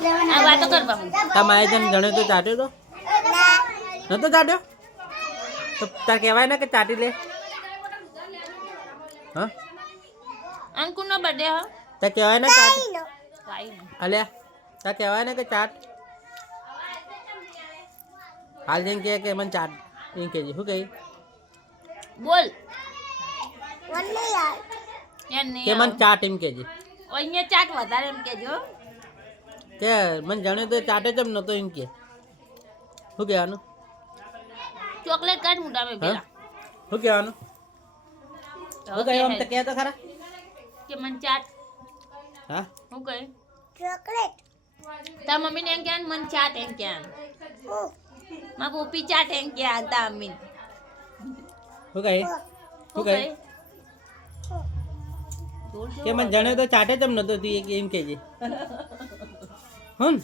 આ વાતો કરવા તમારે જેમ જણે તો ચાટ્યો તો નતો ચાટ્યો તો તાર કહેવાય ને કે ચાટી લે હા અંકુનો બર્થડે હ તાર કહેવાય ને ચાટ કાઈ નહીં અલ્યા તાર કહેવાય ને કે ચાટ હાલ જેમ કે મને ચાટ એમ કહેજે શું કહી બોલ કે મને ચાટ એમ કહેજે અહીંયા ચાટ વધારે એમ કેજો કે મને જાણે તો ચાટે જ નતો એમ કે શું કહેવાનું ચોકલેટ કાઢ મોઢામાં પેલા શું કહેવાનું શું કહ્યું આમ તો કહે તો ખરા કે મન ચાટ હા હું કહે ચોકલેટ તાર મમ્મીને એમ કહેવાનું મન ચાટ એમ કહેવાનું માર પપ્પી ચાટ એમ કહેવાનું તાર મમ્મી શું કહે શું કહે કે મને જાણે તો ચાટે જ નતો તું એમ કહેજે હમ